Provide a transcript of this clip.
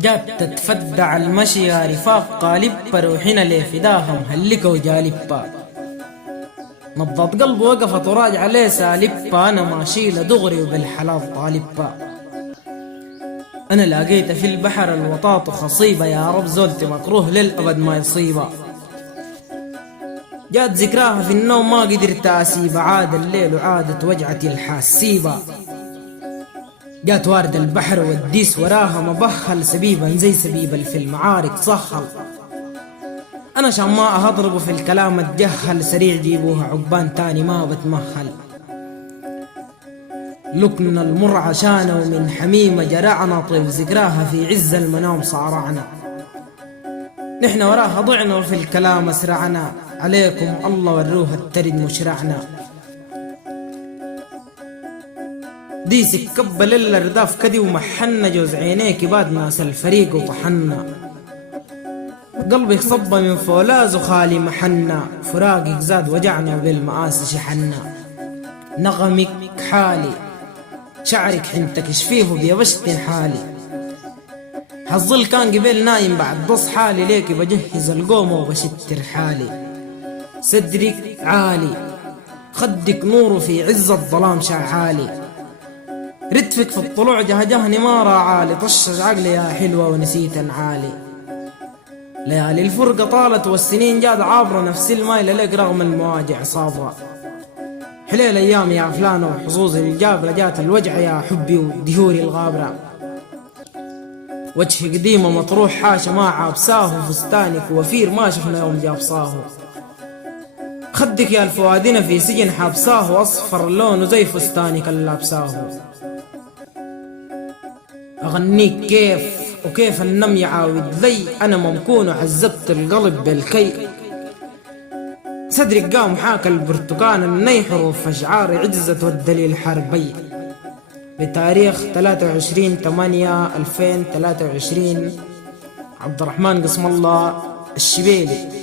جات تتفدع المشي يا رفاق قالب روحنا لفداهم هلك وجالبا. نبضة قلب وقفت وراجع عليه سالبا، أنا ماشي دغري وبالحلال طالبا. أنا لقيت في البحر الوطاط خصيبة، يا رب زولتي مكروه للأبد ما يصيبه. جات ذكراها في النوم ما قدرت أسيبها، عاد الليل وعادت وجعتي الحاسيبة. جات وارد البحر والديس وراها مبخل، سبيبا زي سبيب في المعارك صخل. أنا شماء هضرب في الكلام اتجهل، سريع جيبوها عقبان تاني ما بتمهل. لكن المر عشانه ومن حميمة جرعنا، طيب ذكراها في عز المنام صارعنا. نحن وراها ضعنا وفي الكلام اسرعنا، عليكم الله وروها الترد مشرعنا. ديسك كبل الرداف كدي ومحنا، جوز عينيك بعد ناس الفريق وطحنا. قلبي صب من فولاز وخالي محنا، فراقك زاد وجعنا وبالمآسي شحنا. نغمك حالي شعرك حنتك شفيه بيبشت حالي، حظل كان قبل نايم بعد بص حالي، ليك بجهز القومة وبشتر حالي. صدرك عالي خدك نور في عز الظلام شعالي، ردفك في الطلوع جهجهني ما راعالي، طشش عقلي يا حلوة ونسيت عالي. ليالي الفرقة طالت والسنين جاد عابرة، نفس المايلة لك رغم المواجع صابرة. حليل أيام يا فلانة وحظوظي الجابرة، جات الوجع يا حبي وديوري الغابرة. وجهي قديمة مطروح حاشا ما عابساه، فستانك وفير ما شفنا يوم جابصاه. خدك يا الفؤادنا في سجن حابساه، واصفر لونه زي فستانك اللابساه. اغنيك كيف وكيف النم يعاود لي، انا ممكون عذبت القلب بالكي. صدرك قام حاك البرتقان الني، حروف اشعاري عجزت والدليل حربي. بتاريخ 23/8/2023، عبد الرحمن قسم الله الشبيلي.